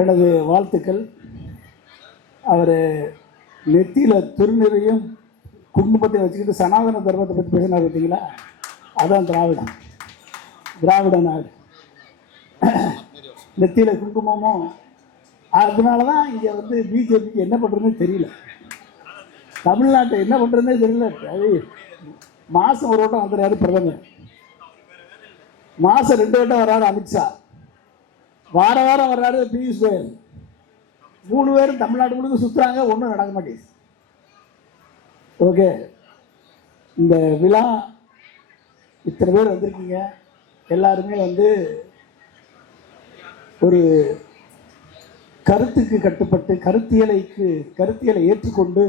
எனது வாழ்த்துக்கள். அவர் நெத்தியில் திருநீரையும் குடும்பத்தை வச்சுக்கிட்டு சனாதன தர்மத்தை பற்றி பேசினார் பார்த்தீங்களா, அதான் திராவிட நாடு. நெத்தியில் குங்குமமும் அதனால தான் இங்கே வந்து பிஜேபிக்கு என்ன பண்ணுறதுன்னு தெரியல, தமிழ்நாட்டை என்ன பண்ணுறதுனே தெரியல. அது மாதம் ஒரு வட்டம் வந்துடுறாரு பிரதமர், மாதம் 2 வட்டம் வர்றாரு அமித்ஷா, வாரம் வர்றாரு பியூஷ் கோயல். 3 பேரும் தமிழ்நாடு முழுக்க சுற்றுறாங்க, ஒன்றும் நடக்க மாட்டேங்குது. ஓகே, இந்த விழா இத்தனை பேர் வந்திருக்கீங்க, எல்லாருமே வந்து ஒரு கருத்துக்கு கட்டுப்பட்டு கருத்தியலை ஏற்றுக்கொண்டு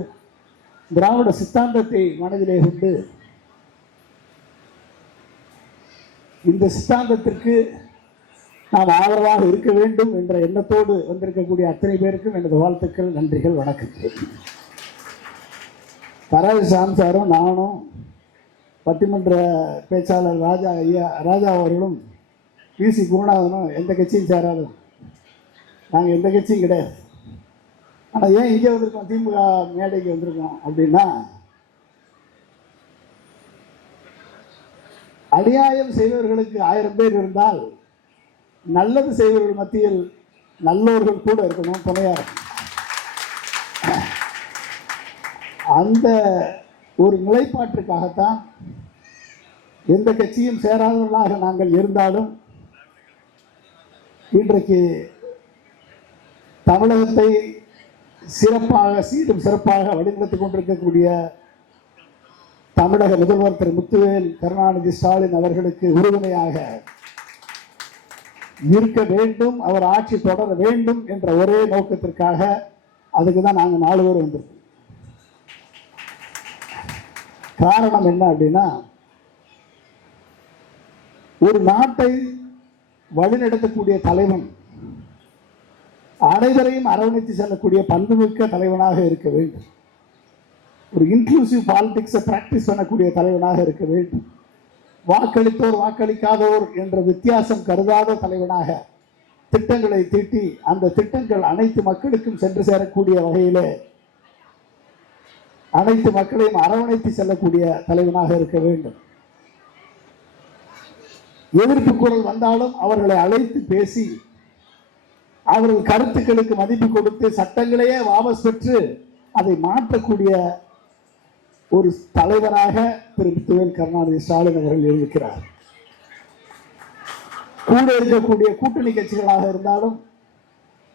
திராவிட சித்தாந்தத்தை மனதிலே கொண்டு இந்த சித்தாந்தத்திற்கு நாம் ஆதரவாக இருக்க வேண்டும் என்ற எண்ணத்தோடு வந்திருக்கக்கூடிய அத்தனை பேருக்கும் எனது வாழ்த்துக்கள், நன்றிகள், வணக்கங்கள். பரவசாமி சாரும் நானும் பட்டிமன்ற பேச்சாளர் ராஜா அவர்களும் பிசி குருநாதனும் எந்த கட்சியும் சேராது, நாங்கள் எந்த கட்சியும் கிடையாது. ஆனால் ஏன் இங்கே வந்திருக்கோம், திமுக மேடைக்கு வந்திருக்கோம் அப்படின்னா, அநியாயம் செய்பவர்களுக்கு 1000 பேர் இருந்தால் நல்லது செய்பவர்கள் மத்தியில் நல்லவர்கள் கூட இருக்கணும், துணையாக இருக்கணும். அந்த ஒரு நிலைப்பாட்டிற்காகத்தான் எந்த கட்சியும் சேராதவர்களாக நாங்கள் இருந்தாலும் இன்றைக்கு தமிழகத்தை சீரும் சிறப்பாக வழிநடத்திக் கொண்டிருக்கக்கூடிய தமிழக முதல்வர் திரு முத்துவேல் கருணாநிதி ஸ்டாலின் அவர்களுக்கு உறுதுணையாக இருக்க வேண்டும், அவர் ஆட்சி தொடர வேண்டும் என்ற ஒரே நோக்கத்திற்காக அதுக்கு தான் நாங்கள் 4 பேர் வந்திருக்கோம். காரணம் என்ன அப்படின்னா, ஒரு நாட்டை வழிநடத்தக்கூடிய தலைவன் அனைவரையும் அரவணைத்து செல்லக்கூடிய பண்புமிக்க தலைவனாக இருக்க வேண்டும், ஒரு இன்க்ளூசிவ் பாலிடிக்ஸை பிராக்டிஸ் பண்ணக்கூடிய தலைவனாக இருக்க வேண்டும், வாக்களித்தோர் வாக்களிக்காதோர் என்ற வித்தியாசம் கருதாத தலைவனாக திட்டங்களை தீட்டி அந்த திட்டங்கள் அனைத்து மக்களுக்கும் சென்று சேரக்கூடிய வகையிலே அனைத்து மக்களையும் அரவணைத்து செல்லக்கூடிய தலைவனாக இருக்க வேண்டும். எதிர்ப்பு குரல் வந்தாலும் அவர்களை அழைத்து பேசி அவர்கள் கருத்துக்களுக்கு மதிப்பு கொடுத்து சட்டங்களையே வாபஸ் பெற்று அதை மாற்றக்கூடிய ஒரு தலைவராக திரு முத்துவேல் கருணாநிதி ஸ்டாலின் அவர்கள் இருக்கிறார். கூட இருக்கக்கூடிய கூட்டணி கட்சிகளாக இருந்தாலும்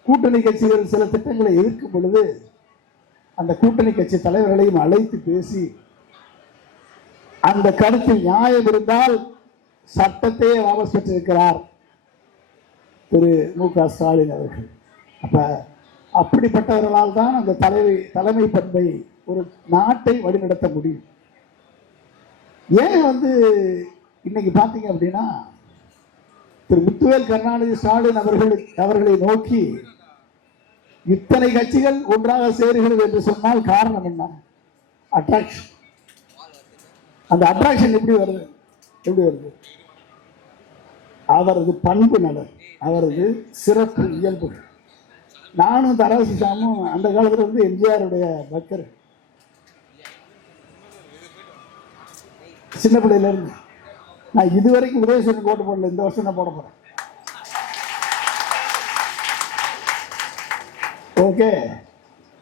கூட்டணி கட்சிகள் சில திட்டங்களை எதிர்க்கும் பொழுது அந்த கூட்டணி கட்சி தலைவர்களையும் அழைத்து பேசி அந்த கருத்தில் நியாயம் இருந்தால் சட்டத்தையே வாபஸ் பெற்றிருக்கிறார் திரு மு.க. ஸ்டாலின் அவர்கள். அப்படிப்பட்டவர்களால் தான் அந்த தலைமை பண்பை ஒரு நாட்டை வழிநடத்த முடியும். ஏன் வந்து இன்னைக்கு பார்த்தீங்க அப்படின்னா திரு முத்துவேல் கருணாநிதி ஸ்டாலின் அவர்களை நோக்கி இத்தனை கட்சிகள் ஒன்றாக சேருகிறது என்று சொன்னால் காரணம் என்ன? அட்ராக்ஷன். அந்த அட்ராக்ஷன் எப்படி வருது? அவரது பண்பு நலன், அவரது சிறப்பு இயல்புகள். நானும் தரசிசாமும் அந்த காலத்தில் வந்து எம்ஜிஆருடைய பக்தர், சின்ன பிள்ளையில இருந்து. நான் இதுவரைக்கும் உதயசூரன் ஓட்டு போடல, இந்த வருஷம் நான் போட போறேன். ஓகே,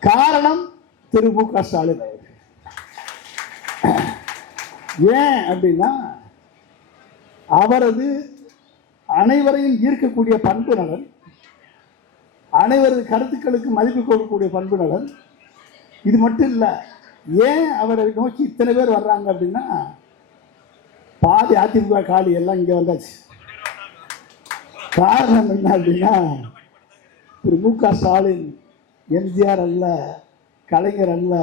காரணம் திரு மு.க. ஸ்டாலின் அவர்கள். ஏன் அப்படின்னா அவரது அனைவரையும் ஈர்க்கக்கூடிய பண்பு நலன், அனைவரது கருத்துக்களுக்கு மதிப்பு கொடுக்கக்கூடிய பண்பு நலன். இது மட்டும் இல்லை, ஏன் அவரை நோக்கி இத்தனை பேர் வர்றாங்க அப்படின்னா பாதி அதிமுக காலி எல்லாம் இங்கே வந்தாச்சு. காரணம் என்ன அப்படின்னா திரு மு.க. ஸ்டாலின் எம்ஜிஆர் அல்ல, கலைஞர் அல்ல,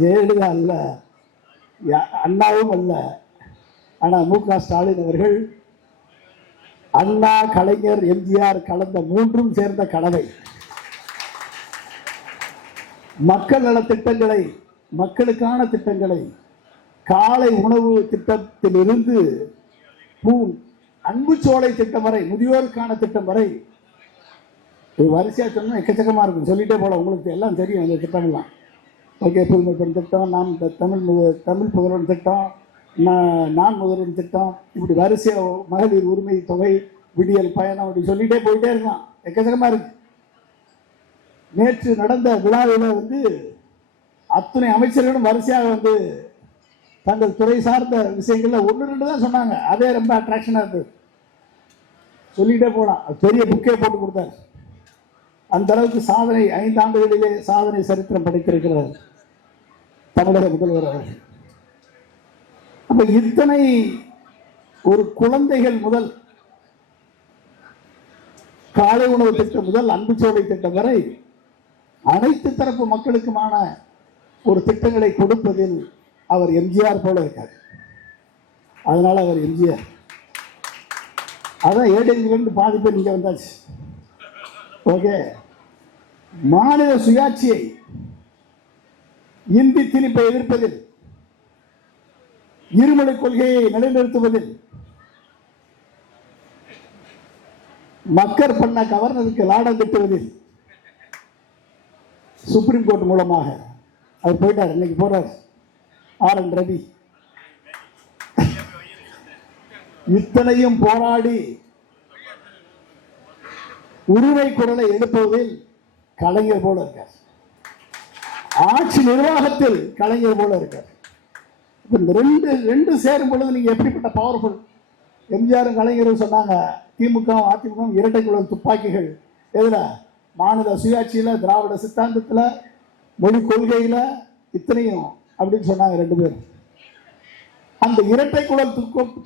ஜெயலலிதா அல்ல, அண்ணாவும் அல்ல. ஆனால் மு.க. ஸ்டாலின் அவர்கள் அண்ணா, கலைஞர், எம்ஜிஆர் கலந்த 3ம் சேர்ந்த கலவை. மக்கள் நல திட்டங்களை, மக்களுக்கான திட்டங்களை, காலை உணவு திட்டத்திலிருந்து அன்பு சோலை திட்டம் வரை, முதியோருக்கான திட்டம் வரை இது வரிசையாக சொன்னால் எக்கச்சக்கமாக இருக்கும், சொல்லிகிட்டே போகலாம். உங்களுக்கு எல்லாம் தெரியும் அந்த திட்டங்கள்லாம். ஓகே, புதுமை பெண் திட்டம், நாம் தமிழ் புதல்வன் திட்டம், நான் முதல்வன் திட்டம், இப்படி வரிசையாக மகளிர் உரிமை தொகை, விடியல் பயணம், அப்படி சொல்லிகிட்டே போயிட்டே இருக்கலாம். எக்கச்சக்கமாக இருக்கு. நேற்று நடந்த விழாவில் வந்து அத்தனை அமைச்சர்களும் வரிசையாக வந்து தங்கள் துறை சார்ந்த விஷயங்கள்ல 1-2 தான் சொன்னாங்க. அதே ரொம்ப அட்ராக்ஷனாக இருந்தது. சொல்லிகிட்டே போகலாம். பெரிய புக்கே போட்டு கொடுத்தாரு. அந்த அளவுக்கு சாதனை, 5 ஆண்டுகளிலே சாதனை சரித்திரம் படைத்திருக்கிறார் தமிழக முதல்வர் அவர்கள். அப்ப இத்தனை ஒரு குழந்தைகள் முதல் காலை உணவு திட்டம் முதல் அன்புச்சோலை திட்டம் வரை அனைத்து தரப்பு மக்களுக்குமான ஒரு திட்டங்களை கொடுப்பதில் அவர் எம்ஜிஆர் போல இருக்கார். அதனால அவர் எம்ஜிஆர். அதான் ஏடிஎம்கிலிருந்து பாதி பேர் இங்கே வந்தாச்சு. ஓகே, மாநில சுயாட்சியை இந்தி திணிப்பை எதிர்ப்பதில், இருமொழி கொள்கையை நிலைநிறுத்துவதில், மக்கள் பண்ண கவர்னருக்கு லாடம் கட்டுவதில் சுப்ரீம் கோர்ட் மூலமாக அவர் போயிட்டார். இன்னைக்கு போறார் RN ரவி. இத்தனையும் போராடி உரிமை குரலை எழுப்புவதில் கலைஞர் போல இருக்கார். ஆட்சி நிர்வாகத்தில் கலைஞர் போல இருக்கார். ரெண்டு சேரும் பொழுது நீங்க எப்படிப்பட்ட பவர்ஃபுல். எம்ஜிஆரும் கலைஞரும் சொன்னாங்க, திமுக அதிமுக இரட்டை குழல் துப்பாக்கிகள். எதுல? மாநில சுயாட்சியில, திராவிட சித்தாந்தத்துல, மொழி கொள்கையில, இத்தனையும் அப்படின்னு சொன்னாங்க 2 பேரும். அந்த இரட்டை குழல்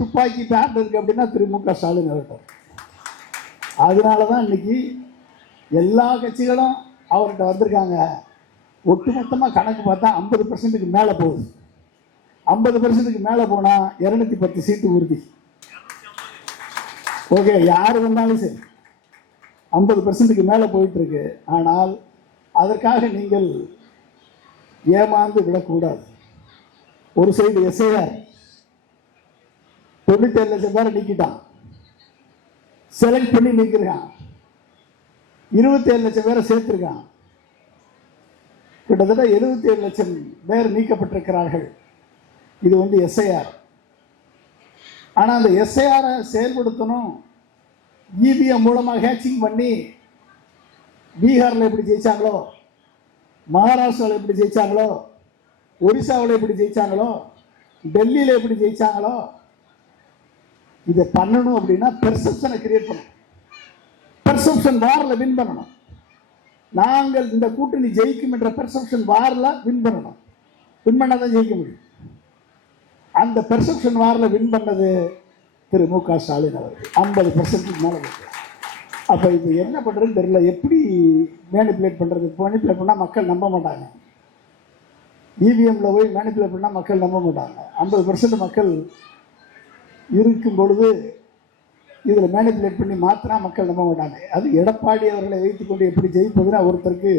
துப்பாக்கி பேண்ட் இருக்கு அப்படின்னா திமுக ஸ்டாலின் இருக்கார். அதனாலதான் இன்னைக்கு எல்லா கட்சிகளும் அவர்கிட்ட வந்திருக்காங்க. ஒட்டுமொத்தமாக கணக்கு பார்த்தா 50% மேலே போகுது. 50% மேலே போனால் 210 சீட்டு உறுதி. ஓகே, யார் வந்தாலும் சரி 50% மேலே போயிட்டு இருக்கு. ஆனால் அதற்காக நீங்கள் ஏமாந்து விடக்கூடாது. ஒரு சைடு SIR 97 லட்சம் பேரை நீக்கிட்டான், செலக்ட் பண்ணி நீக்கிருக்கான். 27 லட்சம் பேரை சேர்த்திருக்கான். கிட்டத்தட்ட 77 லட்சம் பேர் நீக்கப்பட்டிருக்கிறார்கள். இது வந்து SIR. ஆனால் அந்த SIR செயல்படுத்தணும். EVM மூலமாக ஹேச்சிங் பண்ணி பீகாரில் எப்படி ஜெயிச்சாங்களோ, மகாராஷ்டிராவில் எப்படி ஜெயிச்சாங்களோ, ஒரிசாவில் எப்படி ஜெயிச்சாங்களோ, டெல்லியில் எப்படி ஜெயிச்சாங்களோ, இதை பண்ணணும் அப்படின்னா பெர்செப்ஷனை கிரியேட் பண்ணணும். பெர்செப்ஷன் வாரில் வின் பண்ணணும். நாங்கள் இந்த கூட்டணி ஜெயிக்கும் என்ற பெர்செப்ஷன் வாரில் வின் பண்ணணும். வின் பண்ணாதான் ஜெயிக்க முடியும். அந்த பெர்செப்ஷன் வாரில் வின் பண்ணது திரு மு.க. ஸ்டாலின் அவர்கள் 50% மேலே இருக்கு. அப்போ இது என்ன பண்ணுறதுன்னு தெரியல. எப்படி மேனிப்புலேட் பண்ணுறது? மேனிப்புலேட் பண்ணால் மக்கள் நம்ப மாட்டாங்க. EVMல போய் மேனிப்புலேட் பண்ணால் மக்கள் நம்ப மாட்டாங்க. 50% மக்கள் இருக்கும் பொழுது இதில் மேனிப்புலேட் பண்ணி மாத்தினா மக்கள் நம்ப மாட்டாங்க. அது எடப்பாடி அவர்களை வைத்துக்கொண்டு எப்படி ஜெயிப்பதுன்னா ஒருத்தருக்கு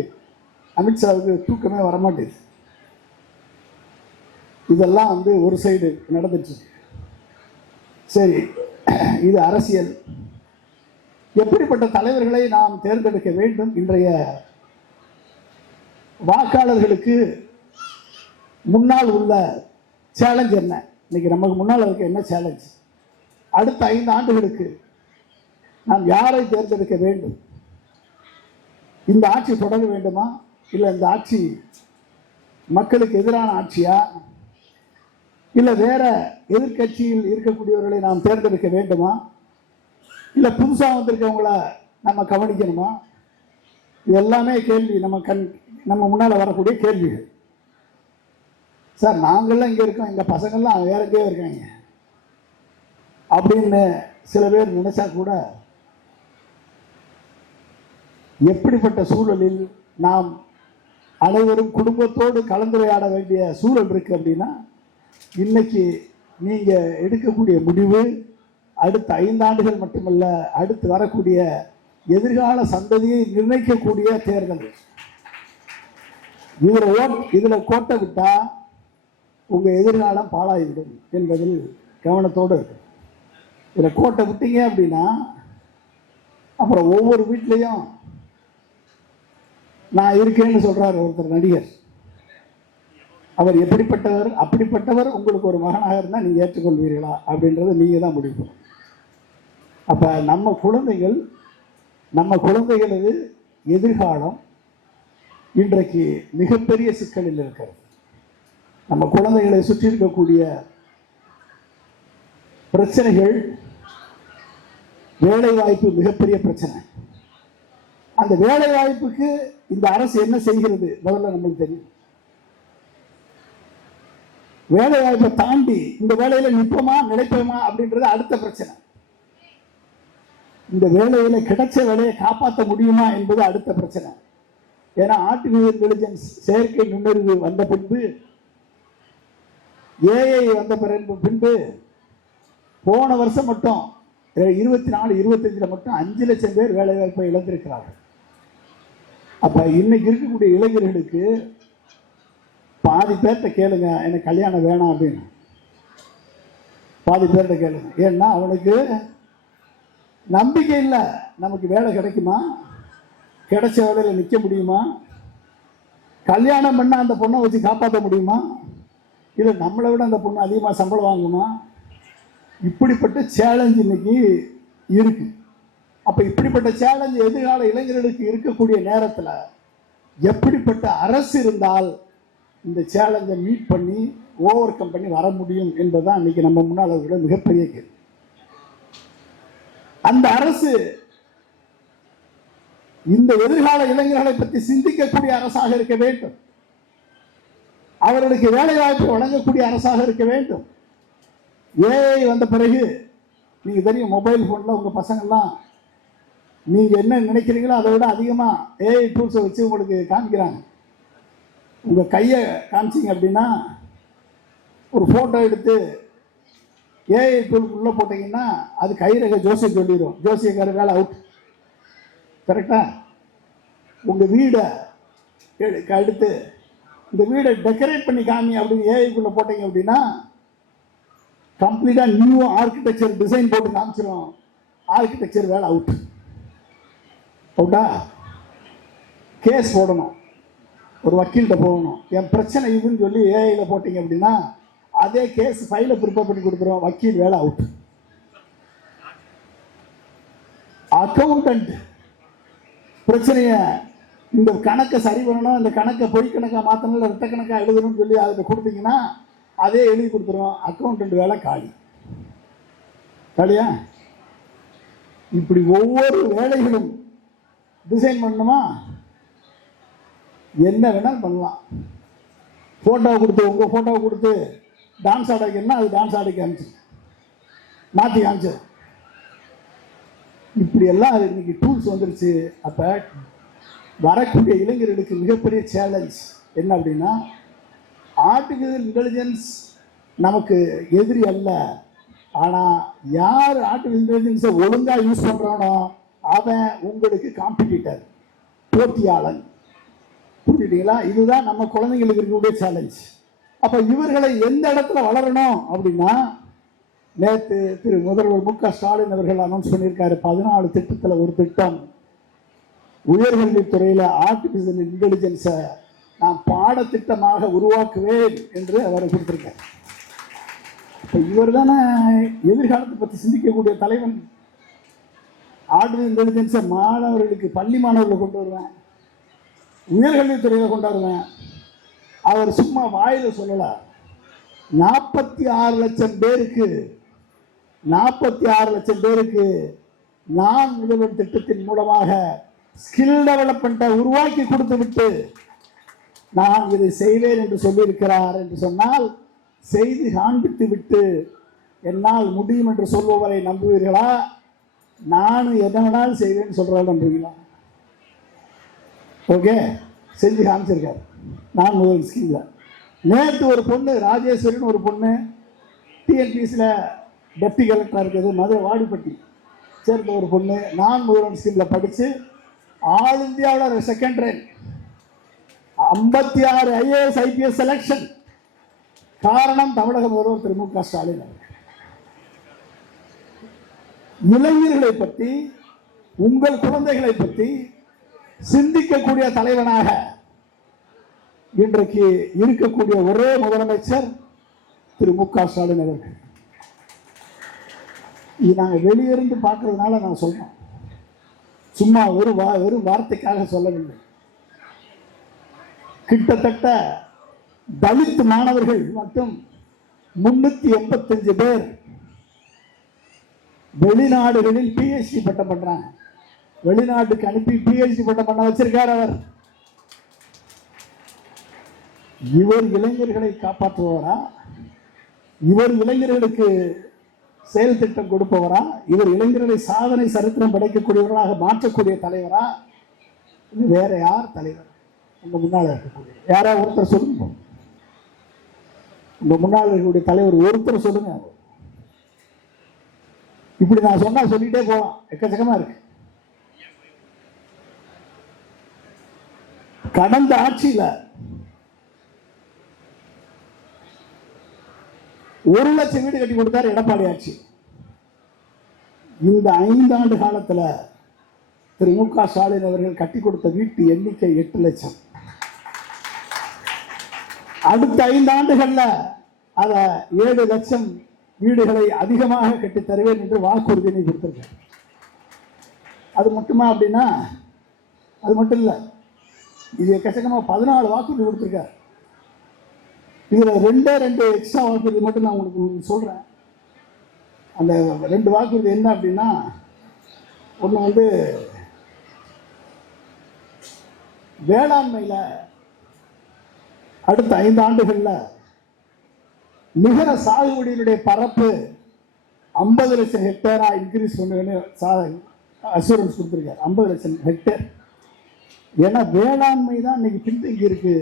அமித்ஷாவுக்கு தூக்கமே வரமாட்டேது. இதெல்லாம் வந்து ஒரு சைடு நடந்துச்சு. சரி, இது அரசியல். எப்படிப்பட்ட தலைவர்களை நாம் தேர்ந்தெடுக்க வேண்டும்? இன்றைய வாக்காளர்களுக்கு முன்னால் உள்ள சேலஞ்ச் என்ன? இன்னைக்கு நமக்கு முன்னால் இருக்க என்ன சேலஞ்ச்? அடுத்த 5 ஆண்டுகளுக்கு நாம் யாரை தேர்ந்தெடுக்க வேண்டும்? இந்த ஆட்சி தொடர வேண்டுமா, இல்லை இந்த ஆட்சி மக்களுக்கு எதிரான ஆட்சியா, இல்லை வேற எதிர்கட்சியில் இருக்கக்கூடியவர்களை நாம் தேர்ந்தெடுக்க வேண்டுமா, இல்லை புதுசாக வந்திருக்கவங்கள நம்ம கவனிக்கணுமா? இது எல்லாமே கேள்வி. நம்ம முன்னால் வரக்கூடிய கேள்விகள். சார், நாங்கள்லாம் இங்கே இருக்கோம், எங்கள் பசங்கள்லாம் வேற எங்கேயோ இருக்காங்க அப்படின்னு சில பேர் நினைச்சா கூட, எப்படிப்பட்ட சூழலில் நாம் அனைவரும் குடும்பத்தோடு கலந்துரையாட வேண்டிய சூழல் இருக்கு அப்படின்னா, இன்னைக்கு நீங்க எடுக்கக்கூடிய முடிவு அடுத்த 5 ஆண்டுகள் மட்டுமல்ல, அடுத்து வரக்கூடிய எதிர்கால சந்ததியை நிர்ணயிக்கக்கூடிய தேர்தல். இதுல கோட்டை விட்டா உங்க எதிர்காலம் பாழாகிவிடும் என்பதில் கவனத்தோடு இருக்கு. இதில் கோட்டை விட்டீங்க அப்படின்னா அப்புறம் ஒவ்வொரு வீட்லையும் நான் இருக்கேன்னு சொல்றாரு ஒருத்தர் நடிகர். அவர் எப்படிப்பட்டவர்? அப்படிப்பட்டவர் உங்களுக்கு ஒரு மகனாக இருந்தால் நீங்க ஏற்றுக்கொள்வீர்களா அப்படின்றத நீங்க தான் முடிவு பண்ணணும். அப்ப நம்ம குழந்தைகளது எதிர்காலம் இன்றைக்கு மிகப்பெரிய சிக்கலில் இருக்கிறது. நம்ம குழந்தைகளை சுற்றி இருக்கக்கூடிய பிரச்சனைகள், வேலை வாய்ப்பு மிகப்பெரிய பிரச்சனை. அந்த வேலை வாய்ப்புக்கு இந்த அரசு என்ன செய்கிறது முதல்ல நம்மளுக்கு தெரியும். வேலை வாய்ப்பை தாண்டி இந்த வேலையில நிற்போமா நிலைப்போமா அப்படின்றது அடுத்த பிரச்சனை. இந்த வேலையில கிடைச்ச வேலையை காப்பாற்ற முடியுமா என்பது அடுத்த பிரச்சனை. ஏன்னா ஆர்டிபிஷியல் இன்டெலிஜென்ஸ், செயற்கை நுண்ணறிவு வந்த பின்பு, ஏஐ வந்த பின்பு போன வருஷம் மட்டும் 24-25 மட்டும் 5 லட்சம் பேர் வேலை வாய்ப்பை இழந்திருக்கிறார்கள். அப்ப இன்னைக்கு இருக்கக்கூடிய இளைஞர்களுக்கு பாதி பேர்கிட்ட கேளுங்க எனக்கு கல்யாணம் வேணாம் அப்படின்னு. பாதி பேர்கிட்ட கேளுங்க. ஏன்னா அவனுக்கு நம்பிக்கை இல்லை. நமக்கு வேலை கிடைக்குமா, கிடைச்ச வேலையில் நிற்க முடியுமா, கல்யாணம் பண்ண அந்த பொண்ணை வச்சு காப்பாற்ற முடியுமா, இல்லை நம்மளை விட அந்த பொண்ணு அதிகமாக சம்பளம் வாங்குமா, இப்படிப்பட்ட சேலஞ்ச் இன்னைக்கு இருக்கு. அப்ப இப்படிப்பட்ட சேலஞ்ச் எதிர்கால இளைஞர்களுக்கு இருக்கக்கூடிய நேரத்தில் எப்படிப்பட்ட அரசு இருந்தால் இந்த சேலஞ்சை மீட் பண்ணி ஓவர் கம் பண்ணி வர முடியும் என்பதுதான் இன்னைக்கு நம்ம முன்னால் இருக்கிற மிகப்பெரிய கேள்வி. அந்த அரசு இந்த எதிர்கால இளைஞர்களை பற்றி சிந்திக்கக்கூடிய அரசாக இருக்க வேண்டும். அவர்களுக்கு வேலை வாய்ப்பு வழங்கக்கூடிய அரசாக இருக்க வேண்டும். ஏஐ வந்த பிறகு நீங்க தெரியும், மொபைல் போன்ல உங்க பசங்கள்லாம் நீங்க என்ன நினைக்கிறீங்களோ அதை விட அதிகமா ஏஐ டூல்ஸை வச்சு உங்களுக்கு காமிக்கிறாங்க. உங்க கையை காமிச்சிங்க அப்படின்னா ஒரு போட்டோ எடுத்து ஏஐ டூல் உள்ள போட்டீங்கன்னா அது கைரேகை ஜோசியம் சொல்லிடும். ஜோசியக்கார வேலை அவுட். கரெக்டா? உங்க வீடை அடுத்து இந்த வீடை டெக்கரேட் பண்ணி காமி அப்படின்னு ஏஐக்குள்ள போட்டீங்க அப்படின்னா கம்ப்ளீட்டா நியூ ஆர்கிடெக்சர் டிசைன் போட்டு காமிச்சிடும். ஆர்கிடெக்சர் வேலை அவுட். அவுட்டா? கேஸ் போடணும், ஒரு வக்கீல்கிட்ட போகணும், என் பிரச்சனை இதுன்னு சொல்லி ஏஐல போட்டீங்க அப்படின்னா அதே கேஸ் ஃபைலை ப்ரிப்பேர் பண்ணி கொடுத்துரும். வக்கீல் வேலை அவுட். அக்கௌண்டன்ட் பிரச்சனைய இந்த கணக்கை சரி பண்ணணும், இந்த கணக்கை பொய் கணக்காக மாற்றணும், ரெட்ட கணக்காக எழுதணும்னு சொல்லி அதை கொடுத்தீங்கன்னா அதே எழுதி கொடுத்துரும். அக்கௌண்டன்ட் வேலை காலி. காலியா? இப்படி ஒவ்வொரு வேலைகளும் டிசைன் பண்ணணுமா, என்ன வேணாலும் பண்ணலாம். போட்டோவை கொடுத்து உங்க போட்டோவை கொடுத்து டான்ஸ் ஆடிக்கன்னா அது டான்ஸ் ஆடி காமிச்சு மாற்றி காமிச்சு. இப்படி எல்லாம் இன்னைக்கு டூல்ஸ் வந்துருச்சு. அப்ப வரக்கூடிய இளைஞர்களுக்கு மிகப்பெரிய சேலஞ்ச் என்ன அப்படின்னா, ஆர்டிபிஷியல் இன்டெலிஜென்ஸ் நமக்கு எதிரி அல்ல. ஆனா யார் ஆர்டிபிஷியல் இன்டெலிஜென்ஸை ஒழுங்கா யூஸ் பண்றானோ அவன் உங்களுக்கு காம்படிட்டர், போட்டியாளன். புரிஞ்சுட்டீங்களா? இதுதான் நம்ம குழந்தைங்களுக்கு இருக்கக்கூடிய சேலஞ்ச். அப்ப இவர்களை எந்த இடத்துல வளரணும் அப்படின்னா, நேற்று திரு முதல்வர் மு க ஸ்டாலின் அவர்கள் அனௌன்ஸ் பண்ணியிருக்காரு 14 திட்டத்தில் ஒரு திட்டம். உயர்கல்வித்துறையில் ஆர்டிபிஷியல் இன்டெலிஜென்ஸை நான் பாடத்திட்டமாக உருவாக்குவேன் என்று அவர் கொடுத்திருக்கார். இப்ப இவர் தானே எதிர்காலத்தை பற்றி சிந்திக்கக்கூடிய தலைவன். ஆர்டிபிஷியல் இன்டெலிஜென்ஸை மாணவர்களுக்கு, பள்ளி மாணவர்கள் கொண்டு வருவேன், உயர்கல்வித்துறையில் கொண்டாடுவேன். அவர் சும்மா வாயில சொல்லல. 46 லட்சம் பேருக்கு நான் முதல்வர் திட்டத்தின் மூலமாக ஸ்கில் டெவலப்மெண்ட்டை உருவாக்கி கொடுத்து விட்டு நான் இதை செய்வேன் என்று சொல்லியிருக்கிறார் என்று சொன்னால், செய்து காண்பித்து விட்டு என்னால் முடியும் என்று சொல்பவரை நம்புவீர்களா? நானும் என்ன வேணாலும் செய்வேன்னு சொல்றாரு, நம்புவீங்களா? ஓகே, செஞ்சு காமிச்சிருக்காரு. நான் முதல் ஸ்கீம்ல நேற்று ஒரு பொண்ணு ராஜேஸ்வரின்னு ஒரு பொண்ணு டிஎன்பிசியில் டெப்டி கலெக்டராக இருக்குது, மதுரை வாடிப்பட்டி சேர்ந்த ஒரு பொண்ணு, நான் முதல்வன் ஸ்கீமில் படித்து ஆல் இந்தியாவில் second rank, 56 IAS IPS selection. காரணம் தமிழக முதல்வர் திரு மு க ஸ்டாலின். இளைஞர்களை பற்றி, உங்கள் குழந்தைகளை பற்றி சிந்திக்கக்கூடிய தலைவனாக இன்றைக்கு இருக்கக்கூடிய ஒரே முதலமைச்சர் திரு மு க ஸ்டாலின் அவர்கள். இது நாங்க வெளியிருந்து பார்க்கறதுனால நான் சொல்றோம், சும்மா வெறும் வார்த்தைக்காக சொல்லவில்லை. கிட்டத்தட்ட தலித் மாணவர்கள் மட்டும் 385 பேர் வெளிநாடுகளில் PhD பட்டம் பண்றாங்க. வெளிநாட்டுக்கு அனுப்பி PhD பட்டம் பண்ண வச்சிருக்கார் அவர். இவர் இளைஞர்களை காப்பாற்றுபவரா? இவர் இளைஞர்களுக்கு செயல் திட்டம் கொடுப்பவரா? இவர் இளைஞர்களை சாதனை சரித்திரம் படைக்கக்கூடியவர்களாக மாற்றக்கூடிய தலைவரா? இது வேற யார் தலைவர்? உங்க முன்னால் இருக்கக்கூடிய யாரா ஒருத்தர் சொல்லுங்க. உங்க முன்னால் இருக்கக்கூடிய தலைவர் ஒருத்தர் சொல்லுங்க. இப்படி நான் சொன்னா சொல்லிட்டே போலாம், எக்கச்சக்கமா இருக்கு. கடந்த ஆட்சியில 1 லட்சம் வீடு கட்டி கொடுத்தார் எடப்பாடி ஆட்சி. இந்த 5 ஆண்டு காலத்துல திரு மு க ஸ்டாலின் அவர்கள் கட்டி கொடுத்த வீட்டு எண்ணிக்கை 8 லட்சம். அடுத்த 5 ஆண்டுகள்ல அத 7 லட்சம் வீடுகளை அதிகமாக கட்டி தருவேன் என்று வாக்குறுதியை கொடுத்திருக்கார். அது மட்டுமா அப்படின்னா அது மட்டும் இல்ல, இது எக்கச்சக்கமா 14 வாக்குறுதி கொடுத்திருக்கார். இதுல 2 எக்ஸ்ட்ரா வாக்குறுதி மட்டும் நான் உங்களுக்கு சொல்றேன். அந்த 2 வாக்குறுதி என்ன அப்படின்னா, ஒண்ணு வந்து வேளாண்மையில அடுத்த 5 ஆண்டுகள்ல நிகர சாகுபடியினுடைய பரப்பு 50 லட்சம் ஹெக்டேரா இன்க்ரீஸ் பண்ணுவேன்னு அசூரன்ஸ் கொடுத்திருக்காரு. 50 லட்சம் ஹெக்டேர். ஏன்னா வேளாண்மை தான் இன்னைக்கு பின்தங்கி இருக்கு.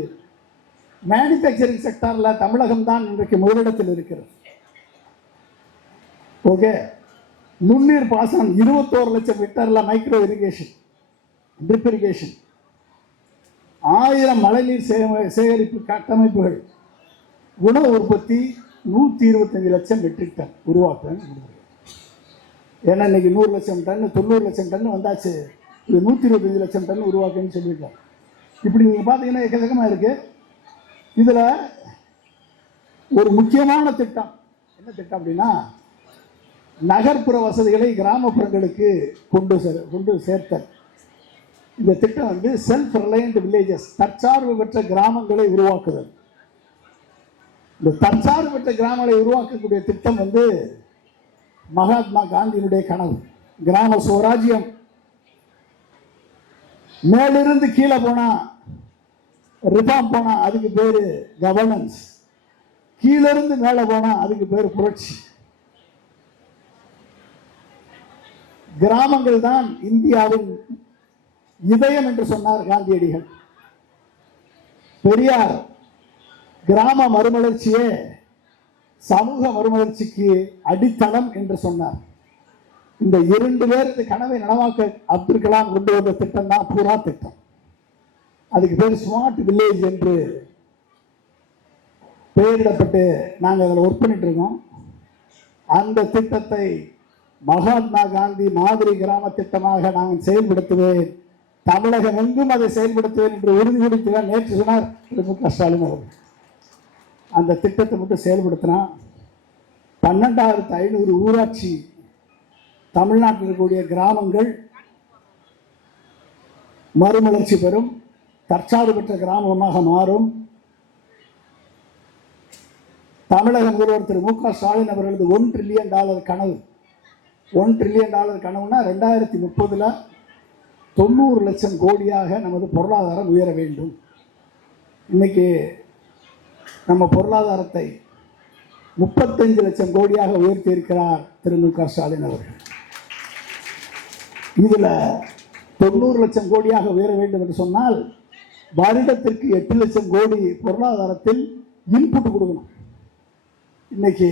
மேனுபேக்சரிங் செக்டார்ல தமிழகம் தான் இன்றைக்கு முதலிடத்தில் இருக்கிறது. ஓகே, நுண்ணீர் பாசனம் 21 லட்சம் ஹெக்டர்ல மைக்ரோ இரிகேஷன், ட்ரிப் இரிகேஷன், 1000 மழைநீர் சேகரிப்பு கட்டமைப்புகள், உணவு உற்பத்தி 125 லட்சம் மெட்ரிக் டன் உருவாக்க. ஏன்னா இன்னைக்கு 100 லட்சம் டன் 90 லட்சம் டன் வந்தாச்சு, இது 125 லட்சம் டன் உருவாக்குன்னு சொல்லியிருக்காங்க. இப்படி நீங்க பாத்தீங்கன்னா எக்கச்சக்கமா இருக்கு. இதுல ஒரு முக்கியமான திட்டம் என்ன திட்டம் அப்படின்னா, நகர்ப்புற வசதிகளை கிராமப்புறங்களுக்கு கொண்டு சேர்த்தல். இந்த திட்டம் வந்து செல்ஃப் ரிலையன்ட் வில்லேஜஸ், தற்சார்பு பெற்ற கிராமங்களை உருவாக்குதல். இந்த தற்சார்பு பெற்ற கிராமங்களை உருவாக்கக்கூடிய திட்டம் வந்து மகாத்மா காந்தியினுடைய கனவு. கிராம சுவராஜ்யம். மேலிருந்து கீழே போனா ரிஃபார்ம் போனா அதுக்கு பேரு கவர்னன்ஸ், கீழிருந்து மேல போனா அதுக்கு பேரு புரட்சி. கிராமங்கள் தான் இந்தியாவின் இதயம் என்று சொன்னார் காந்தியடிகள். பெரியார் கிராம மறுமலர்ச்சியே சமூக மறுமலர்ச்சிக்கு அடித்தளம் என்று சொன்னார். இந்த 2 பேருக்கு கனவை நனவாக்க அப்துல் கலாம் கொண்டு வந்த திட்டம் தான் பூரா திட்டம். அதுக்கு பேர் ஸ்மார்ட் வில்லேஜ் என்று பெயரிடப்பட்டு நாங்கள் அதில் ஒர்க் பண்ணிட்டு இருக்கோம். அந்த திட்டத்தை மகாத்மா காந்தி மாதிரி கிராம திட்டமாக நாங்கள் செயல்படுத்துவேன், தமிழகம் எங்கும் அதை செயல்படுத்துவேன் என்று உறுதி கொடுத்து நேற்று சொன்னார் திரு மு க ஸ்டாலின் அவர்கள். அந்த திட்டத்தை மட்டும் செயல்படுத்தினா 12,500 ஊராட்சி தமிழ்நாட்டில் இருக்கக்கூடிய கிராமங்கள் மறுமலர்ச்சி பெறும், தற்சார்பு பெற்ற கிராமமாக மாறும். தமிழக முதல்வர் திரு மு க ஸ்டாலின் அவர்களது $1 டிரில்லியன் கனவு, $1 டிரில்லியன் கனவுனா 2030 90 லட்சம் கோடியாக நமது பொருளாதாரம் உயர வேண்டும். இன்னைக்கு நம்ம பொருளாதாரத்தை 35 லட்சம் கோடியாக உயர்த்தி இருக்கிறார் திரு மு க ஸ்டாலின் அவர்கள். இதுல 90 லட்சம் கோடியாக உயர வேண்டும் என்று சொன்னால் வருடத்திற்கு 8 லட்சம் கோடி பொருளாதாரத்தில் இன்புட் கொடுக்கணும். இன்னைக்கு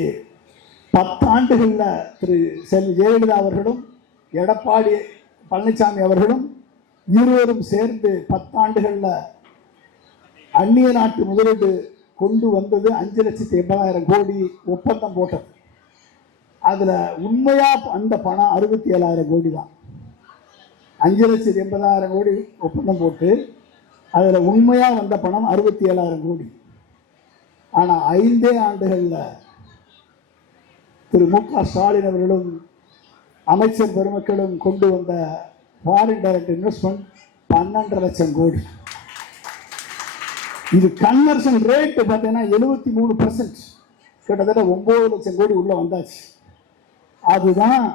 10 ஆண்டுகள்ல திரு செல்வி ஜெயலலிதா அவர்களும் எடப்பாடி பழனிசாமி அவர்களும் இருவரும் சேர்ந்து 10 ஆண்டுகள்ல அந்நிய நாட்டு முதலீடு கொண்டு வந்தது 5,80,000 கோடி ஒப்பந்தம் போட்டது. அதுல உண்மையா அந்த பணம் 67,000 கோடி தான். 5,80,000 கோடி ஒப்பந்தம் போட்டு அதில் உண்மையாக வந்த பணம் 67,000 கோடி. ஆனால் 5 ஆண்டுகளில் திரு மு.க. ஸ்டாலின் அவர்களும் அமைச்சர் பெருமக்களும் கொண்டு வந்த ஃபாரின் டைரக்ட் இன்வெஸ்ட்மெண்ட் 12.5 லட்சம் கோடி. இது கன்வர்ஷன் ரேட் பார்த்தீங்கன்னா 73%, கிட்டத்தட்ட 9 லட்சம் கோடி உள்ள வந்தாச்சு. அதுதான்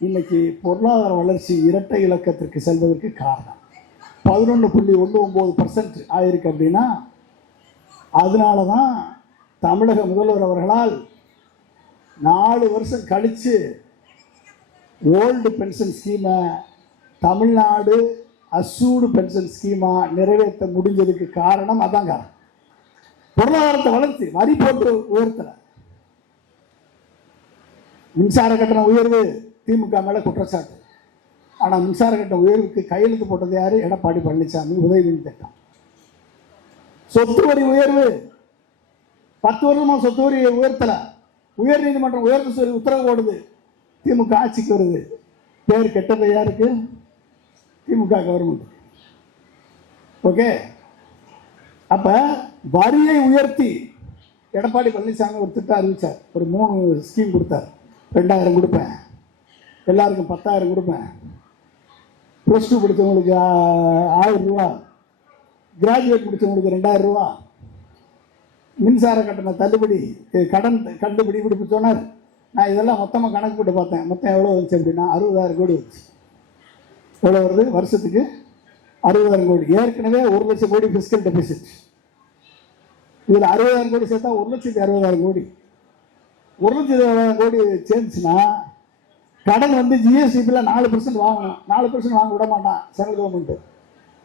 இன்னைக்கு பொருளாதார வளர்ச்சி இரட்டை இலக்கத்திற்கு செல்வதற்கு காரணம். 11.19% ஆயிருக்கு அப்படின்னா அதனால தான் தமிழக முதல்வர் அவர்களால் 4 வருஷம் கழித்து ஓல்டு பென்ஷன் ஸ்கீமை தமிழ்நாடு அசூடு பென்ஷன் ஸ்கீமா நிறைவேற்ற முடிஞ்சதுக்கு காரணம் அதான் காரணம். பொருளாதாரத்தை வளர்த்து வரி போட்டு உயர்த்தல. மின்சார கட்டண உயர்வு திமுக மேல குற்றச்சாட்டு. ஆனால் மின்சார கட்டண உயர்வுக்கு கையெழுத்து போட்டது யாரு? எடப்பாடி பழனிசாமி உதவி திட்டம். சொத்து வரி உயர்வு 10 வருஷமா சொத்து வரியை உயர்த்தல. உயர் நீதிமன்றம் உயர்த்த சொல்லி உத்தரவு போடுது. திமுக ஆட்சிக்கு வருது. பேர் கெட்டது யாருக்கு? திமுக கவர்மெண்ட். ஓகே, அப்ப வரியை உயர்த்தி எடப்பாடி பழனிசாமி ஒரு திட்டம் அறிவிச்சார். ஒரு 3 ஸ்கீம் கொடுத்தார். 2,000 கொடுப்பேன், எல்லாருக்கும் 10,000 கொடுப்பேன், +2 படித்தவங்களுக்கு 1000 ரூபா, கிராஜுவேட் முடித்தவங்களுக்கு 2,000 ரூபா, மின்சார கட்டண தள்ளுபடி, கடன் தள்ளுபடி இப்படி சொன்னார். நான் இதெல்லாம் மொத்தமாக கணக்கு போட்டு பார்த்தேன். மொத்தம் எவ்வளோ வந்துச்சு அப்படின்னா 60,000 கோடி வந்துச்சு. எவ்வளோ வருது? வருஷத்துக்கு 60,000 கோடி. ஏற்கனவே 1 லட்சம் கோடி ஃபிஸ்கல் டெபிசிட். இதில் 60,000 கோடி சேர்த்தா 1,60,000 கோடி. 1,60,000 கோடி சேர்ந்துச்சுன்னா கடன் வந்து ஜிஎஸ்டிபியில் 4% வாங்கணும். 4% வாங்க விட மாட்டான் சென்ட்ரல் கவர்மெண்ட்.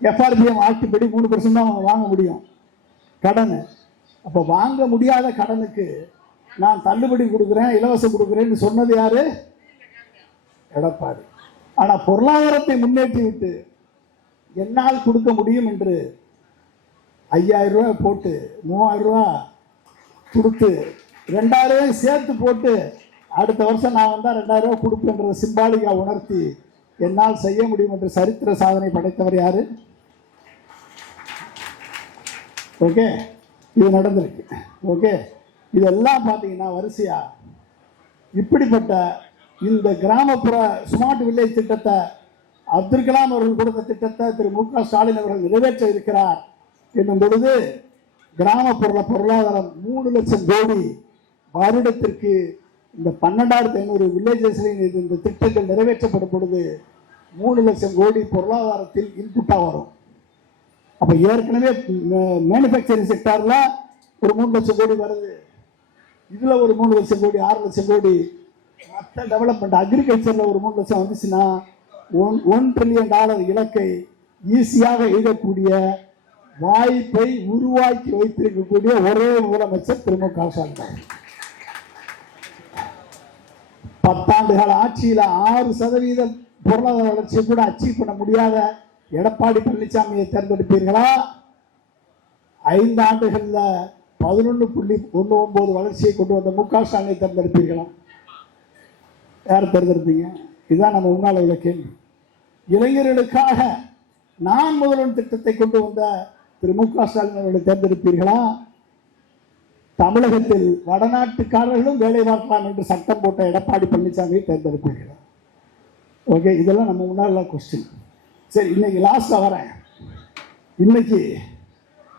எஃப்ஆர்பிஎம் ஆக்டிபடி 3% தான் வாங்க முடியும் கடன். அப்போ வாங்க முடியாத கடனுக்கு நான் தள்ளுபடி கொடுக்குறேன், இலவசம் கொடுக்குறேன்னு சொன்னது யாரு? எடப்பாடி. ஆனால் பொருளாதாரத்தை முன்னேற்றி விட்டு என்னால் கொடுக்க முடியும் என்று 5,000 ரூபாய் போட்டு 3,000 ரூபா கொடுத்து 2,000 ரூபாய் சேர்த்து போட்டு அடுத்த வருஷம் நான் வந்தால் 2,000 ரூபாய் கொடுப்பேன்றதை சிம்பாலிக்கா உணர்த்தி என்னால் செய்ய முடியும் என்று சரித்திர சாதனை படைத்தவர் யாரு? ஓகே, இது நடந்திருக்கு. ஓகே, இதெல்லாம் பார்த்தீங்கன்னா வரிசையா இப்படிப்பட்ட இந்த கிராமப்புற ஸ்மார்ட் வில்லேஜ் திட்டத்தை அப்துல் கலாம் அவர்கள் கொடுத்த திட்டத்தை திரு மு.க. ஸ்டாலின் அவர்கள் நிறைவேற்ற இருக்கிறார் என்னும் பொழுது கிராமப்புற பொருளாதாரம் 3 லட்சம் கோடி வருடத்திற்கு இந்த 12,500 வில்லேஜஸ்லையும் இந்த திட்டங்கள் நிறைவேற்றப்படும் பொழுது 3 லட்சம் கோடி பொருளாதாரத்தில் இன்புட்டா வரும். அப்ப ஏற்கனவே மேனுஃபேக்சரிங் செக்டார்ல ஒரு 3 லட்சம் கோடி வருது. இதுல ஒரு 3 லட்சம் கோடி, 6 லட்சம் கோடி. மற்ற டெவலப்மெண்ட் அக்ரிகல்ச்சர்ல ஒரு 3 லட்சம் வந்துச்சுன்னா $1 ட்ரில்லியன் இலக்கை ஈஸியாக எழுதக்கூடிய வாய்ப்பை உருவாக்கி வைத்திருக்கக்கூடிய ஒரே முதலமைச்சர் திரு மு.க. ஸ்டாலின். 10 ஆண்டுகால ஆட்சியில் 6% பொருளாதார வளர்ச்சியை கூட அச்சீவ் பண்ண முடியாத எடப்பாடி பழனிசாமியை தேர்ந்தெடுப்பீர்களா? 5 ஆண்டுகளில் 11.19 வளர்ச்சியை கொண்டு வந்த மு.க. ஸ்டாலினை தேர்ந்தெடுப்பீர்களா? யார் தேர்ந்தெடுப்பீங்க? இதுதான் நம்ம முன்னால் உள்ள கேள்வி. இளைஞர்களுக்காக நான் முதல்வன் திட்டத்தை கொண்டு வந்த திரு மு.க. ஸ்டாலின் அவர்களை தேர்ந்தெடுப்பீர்களா? தமிழகத்தில் வடநாட்டுக்காரர்களும் வேலை பார்க்கலாம் என்று சட்டம் போட்ட எடப்பாடி பழனிசாமியை தேர்ந்தெடுப்பீர்களா? ஓகே, இதெல்லாம் நம்ம முன்னாள் கொஸ்டின். சரி, இன்னைக்கு லாஸ்டா வரேன். இன்னைக்கு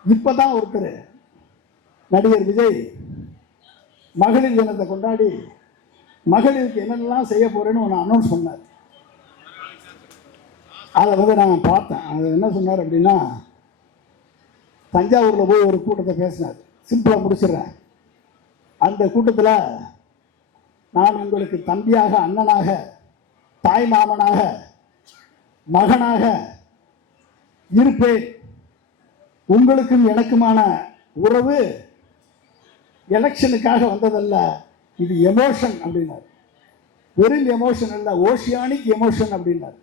இப்பதான் ஒருத்தர் நடிகர் விஜய் மகளிர் தினத்தை கொண்டாடி மகளிருக்கு என்னென்னலாம் செய்ய போறேன்னு ஒன்று அனௌன்ஸ் பண்ணார். அதை வந்து நான் பார்த்தேன். அது என்ன சொன்னார் அப்படின்னா, தஞ்சாவூரில் போய் ஒரு கூட்டத்தை பேசினார். சிம்பிளாக முடிச்சிடுறேன். அந்த கூட்டத்தில் நான் உங்களுக்கு தம்பியாக, அண்ணனாக, தாய் மாமனாக, மகனாக இருப்பேன். உங்களுக்கும் எனக்குமான உறவு எலெக்ஷனுக்காக வந்ததல்ல, இது எமோஷன் அப்படின்னார். வெறும் எமோஷன் அல்ல, ஓஷியானிக் எமோஷன் அப்படின்னார்.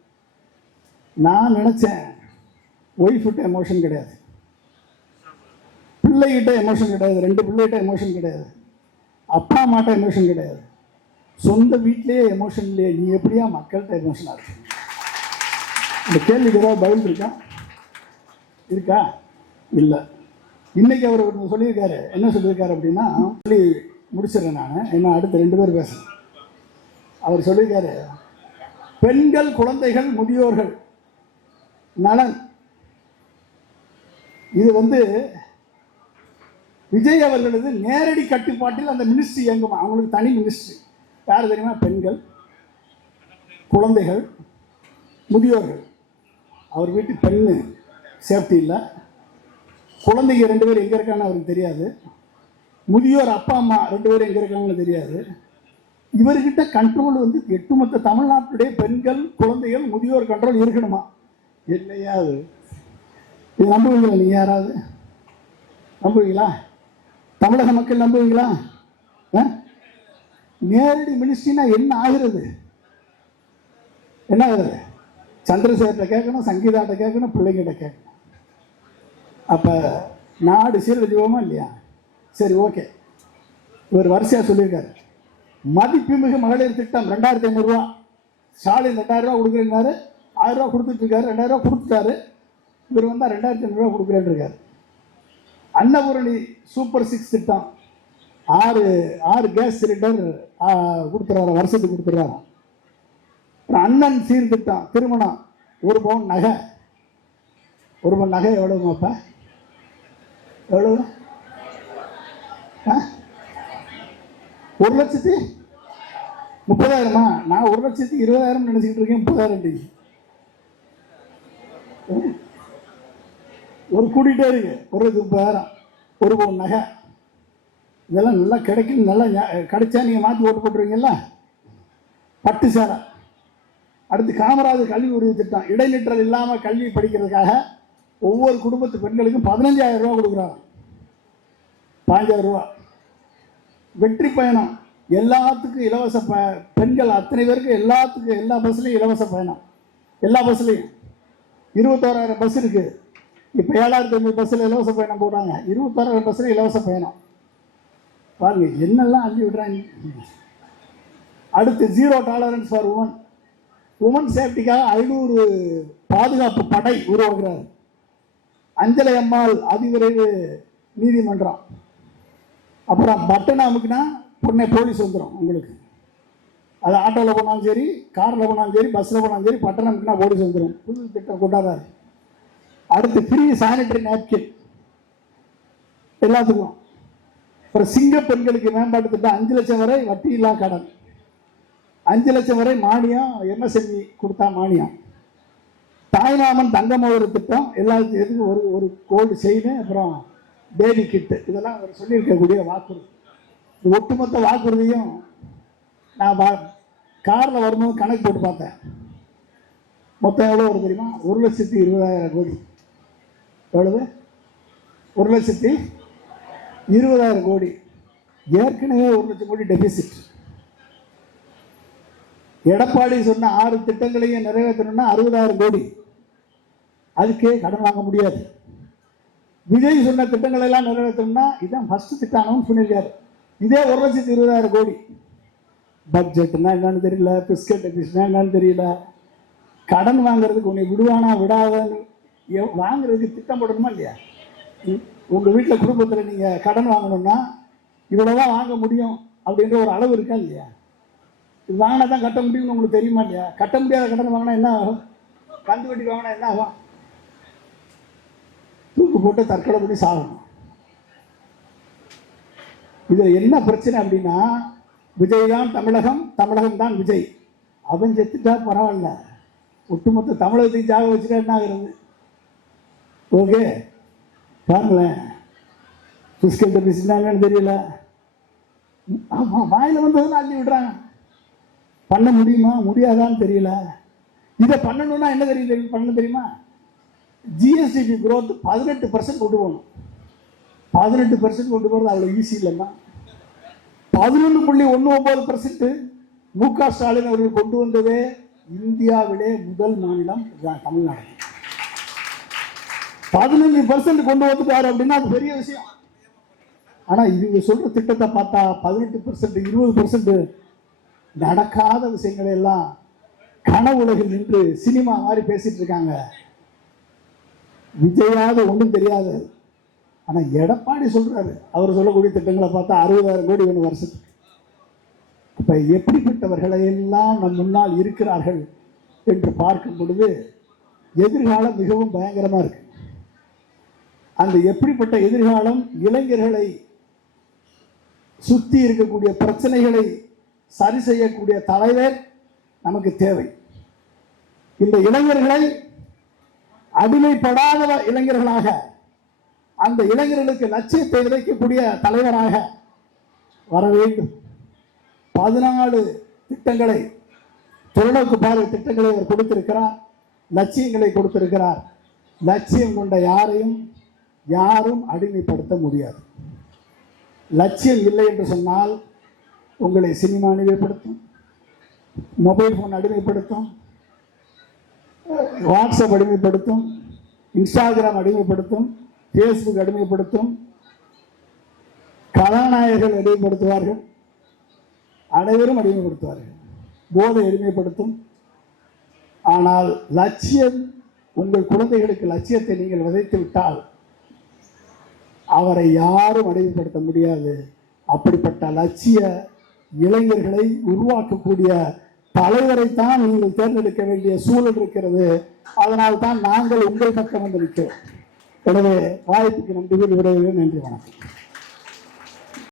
நான் நினைச்சேன் ஒய்ஃப்கிட்ட எமோஷன் கிடையாது, பிள்ளைகிட்ட எமோஷன் கிடையாது, 2 பிள்ளைகிட்ட எமோஷன் கிடையாது, அப்பா அம்மாட்ட எமோஷன் கிடையாது, சொந்த வீட்டிலேயே எமோஷன் இல்லையே, நீ எப்படியா மக்கள்கிட்ட எமோஷனாக இருக்கு? இந்த கேள்விக்கு ஏதாவது பதில் இருக்கா? இருக்கா? இல்லை. இன்னைக்கு அவர் ஒன்று சொல்லியிருக்காரு. என்ன சொல்லியிருக்காரு அப்படின்னா, சொல்லி முடிச்சிடறேன் நான், என்ன அடுத்த 2 பேர் பேசுகிறேன். அவர் சொல்லியிருக்காரு, பெண்கள், குழந்தைகள், முதியோர்கள் நலன், இது விஜய் அவர்களது நேரடி கட்டுப்பாட்டில் அந்த மினிஸ்ட்ரி இயங்குமா. அவங்களுக்கு தனி மினிஸ்ட்ரி. யார் தெரியுமா? பெண்கள், குழந்தைகள், முதியோர்கள். அவர் வீட்டு பெண்ணு சேஃப்டி இல்லை, குழந்தைங்க 2 பேர் எங்கே இருக்கான்னு அவருக்கு தெரியாது, முதியோர் அப்பா அம்மா 2 பேரும் எங்கே இருக்காங்கன்னு தெரியாது. இவர்கிட்ட கண்ட்ரோல் ஒட்டுமொத்த தமிழ்நாட்டுடைய பெண்கள், குழந்தைகள், முதியோர் கண்ட்ரோல் இருக்கணுமா? இல்லையா? அது இது நம்புவீங்களா? நீங்கள் யாராவது நம்புவீங்களா? தமிழக மக்கள் நம்புவீங்களா? நேரடி மினிஸ்ட்ரினா என்ன ஆகிறது? என்ன ஆகுறது? சந்திரசேகர்கிட்ட கேட்கணும், சங்கீதாட்ட கேட்கணும், பிள்ளைங்கிட்ட கேட்கணும். அப்போ நாடு சீரழிவோமா இல்லையா? சரி, ஓகே. இவர் வரிசையாக சொல்லியிருக்காரு, மதிப்புமிகு மகளிர் திட்டம் 2500 ரூபா. ஸ்டாலின் 2000 ரூபா கொடுக்குறேன்னாரு, 1000 ரூபா கொடுத்துட்ருக்காரு, 2000 ரூபா கொடுத்துட்டாரு. இவர் 2500 ரூபா கொடுக்குறேன்னு இருக்காரு. அன்னபூரணி சூப்பர் 6 திட்டம் 6 கேஸ் சிலிண்டர் கொடுத்துறாரு, வருஷத்துக்கு கொடுத்துட்றாரு. அண்ணன் சீர்திட்டம், திருமணம் 1 பவுன் நகை. 1 பவுன் நகை எவ்வளவுமாப்பா? எவ்வளவு? 1,30,000? நான் 1,20,000 நினைச்சிட்டு இருக்கேன். 30,000 ஒரு கூட்டிகிட்டே இருக்கு. 1,30,000 1 பவுன் நகை. இதெல்லாம் நல்லா கிடைக்கும். நல்லா கிடைச்சா நீங்கள் மாற்றி ஓட்டு போட்டுருவீங்கல்ல. பட்டு சேலை. அடுத்து காமராஜர் கல்வி உரிமை திட்டம், இடைநிற்றல் இல்லாமல் கல்வி படிக்கிறதுக்காக ஒவ்வொரு குடும்பத்து பெண்களுக்கும் 15,000 ரூபா கொடுக்குறாங்க. 5,000 ரூபா. வெற்றி பயணம், எல்லாத்துக்கும் இலவச பெண்கள் அத்தனை பேருக்கு எல்லாத்துக்கும் எல்லா பஸ்லையும் இலவச பயணம். எல்லா பஸ்லையும் 21,000 பஸ் இருக்குது. இப்போ 7,500 பஸ்ஸில் இலவச பயணம் போடுறாங்க. 21,000 பஸ்ஸில் இலவச பயணம். பாருங்க என்னெல்லாம் அள்ளி விடுறாங்க. அடுத்து 0 டாலரன்ஸ் ஃபார் உமன். உமன் சேஃப்டிக்காக 500 பாதுகாப்பு படை உருவாக்குறாரு. அஞ்சலை அம்மாள் அதிவிரைவு நீதிமன்றம். அப்புறம் பட்டன் அமுக்குனா உடனே போலீஸ் வந்துடும் உங்களுக்கு. அது ஆட்டோவில் போனாலும் சரி, காரில் போனாலும் சரி, பஸ்ஸில் போனாலும் சரி, பட்டன் அமுக்குனா போலீஸ் வந்துடும். புது திட்டம் கொண்டாடுறாரு. அடுத்து ஃப்ரீ சானிட்டரி நாப்கின் எல்லாத்துக்கும். அப்புறம் சிங்க பெண்களுக்கு மேம்பாட்டு திட்டம் 5 லட்சம் வரை வட்டி இல்லா கடன், 5 லட்சம் வரை மானியம், எம்எஸ்எம்இ கொடுத்தா மானியம். தாய்மாமன் தங்கமோதிர திட்டம், எல்லாத்துக்கும் ஒரு கோல்டு செயின், அப்புறம் பேபி கிட்டு. இதெல்லாம் அவர் சொல்லியிருக்கக்கூடிய வாக்குறுதி. ஒட்டுமொத்த வாக்குறுதியும் நான் காரில் வரும்போது கணக்கு போட்டு பார்த்தேன். மொத்தம் எவ்வளோ வரும் தெரியுமா? 1,20,000 கோடி. எவ்வளவு? 1,20,000 கோடி. ஏற்கனவே 1 லட்சம் கோடி டெபிசிட். எடப்பாடி சொன்ன 6 திட்டங்களையும் நிறைவேற்றணும்னா 60,000 கோடி. அதுக்கே கடன் வாங்க முடியாது. விஜய் சொன்ன திட்டங்களை எல்லாம் நிறைவேற்றணும்னா இதான் ஃபர்ஸ்ட் திட்டம் அனௌன்ஸ் பண்ணியிருக்காரு. இதே 1,20,000 கோடி. பட்ஜெட்னா என்னன்னு தெரியல, பிஸ்கட் டெபிசிட்னா என்னன்னு தெரியல. கடன் வாங்குறதுக்கு உன்னை விடுவானா விடாதன்னு வாங்குறதுக்கு திட்டம் போடணுமா இல்லையா? உங்கள் வீட்டில் குடும்பத்தில் நீங்கள் கடன் வாங்கணும்னா இவ்வளோதான் வாங்க முடியும் அப்படின்ற ஒரு அளவு இருக்கா இல்லையா? இது வாங்கினா தான் கட்ட முடியும்னு உங்களுக்கு தெரியுமா இல்லையா? கட்ட முடியாத கடன் வாங்கினா என்ன ஆகும்? கந்து வட்டி வாங்கினா என்ன ஆகும்? தூக்கு போட்டு தற்கொலை பண்ணி சாகணும். இதில் என்ன பிரச்சனை அப்படின்னா, விஜய் தான் தமிழகம், தமிழகம் தான் விஜய். அவன் செத்துட்டா பரவாயில்ல, ஒட்டுமொத்த தமிழகத்தையும் ஜாக வச்சுட்டா என்ன ஆகுறது? ஓகே, பாருங்களேன். பிஸ்கல் டெபிசிட்னா என்னன்னு தெரியல. ஆமாம், வாயில் வந்ததுன்னு அள்ளி விடுறாங்க. பண்ண முடியுமா முடியாதான்னு தெரியல. இதை பண்ணணும்னா என்ன பண்ண தெரியுமா? ஜிஎஸ்டிபி growth 18% கொண்டு போகணும். 18% கொண்டு போகிறது அவ்வளோ ஈஸி இல்லைன்னா 11.19% மு.க. ஸ்டாலின் அவர்கள் கொண்டு வந்ததே இந்தியாவிலே முதல் மாநிலம் தமிழ்நாடு. 15% கொண்டு வந்துட்டாரு அப்படின்னா அது பெரிய விஷயம். ஆனால் இவங்க சொல்ற திட்டத்தை பார்த்தா 18%, 20% நடக்காத விஷயங்களை எல்லாம் கனவுலகில் நின்று சினிமா மாதிரி பேசிட்டு இருக்காங்க. விஜயாவது ஒன்றும் தெரியாது. ஆனா எடப்பாடி சொல்றாரு, அவர் சொல்லக்கூடிய திட்டங்களை பார்த்தா 60,000 கோடி வேணும் வருஷத்துக்கு. இப்ப எப்படிப்பட்டவர்களை எல்லாம் நம் முன்னால் இருக்கிறார்கள் என்று பார்க்கும் பொழுது எதிர்காலம் மிகவும் பயங்கரமா இருக்கு. அந்த எப்படிப்பட்ட எதிர்காலம், இளைஞர்களை சுத்தி இருக்கக்கூடிய பிரச்சனைகளை சரி செய்யக்கூடிய தலைவர் நமக்கு தேவை. இந்த இளைஞர்களை அடிமைப்படாத இளைஞர்களாக, அந்த இளைஞர்களுக்கு லட்சியத்தை விதைக்கக்கூடிய தலைவராக வர வேண்டும். 14 திட்டங்களை, தொலைநோக்கு பார்வை திட்டங்களை அவர் கொடுத்திருக்கிறார், லட்சியங்களை கொடுத்திருக்கிறார். லட்சியம் கொண்ட யாரும் அடிமைப்படுத்த முடியாது. லட்சியம் இல்லை என்று சொன்னால் உங்களை சினிமா அடிமைப்படுத்தும், மொபைல் போன் அடிமைப்படுத்தும், வாட்ஸ்அப் அடிமைப்படுத்தும், இன்ஸ்டாகிராம் அடிமைப்படுத்தும், ஃபேஸ்புக் அடிமைப்படுத்தும், கதாநாயகர்கள் அடிமைப்படுத்துவார்கள், அனைவரும் அடிமைப்படுத்துவார்கள், போதை அடிமைப்படுத்தும். ஆனால் லட்சியம், உங்கள் குழந்தைகளுக்கு லட்சியத்தை நீங்கள் விதைத்து விட்டால் அவரை யாரும் அடிமைப்படுத்த முடியாது. அப்படிப்பட்ட லட்சிய இளைஞர்களை உருவாக்கக்கூடிய தலைவரைத்தான் நீங்கள் தேர்ந்தெடுக்க வேண்டிய சூழல் இருக்கிறது. அதனால் தான் நாங்கள் உங்கள் பக்கம் வந்து நிற்கிறோம். எனவே வாய்ப்புக்கு நன்றி, விடைகிறேன். நன்றி, வணக்கம்.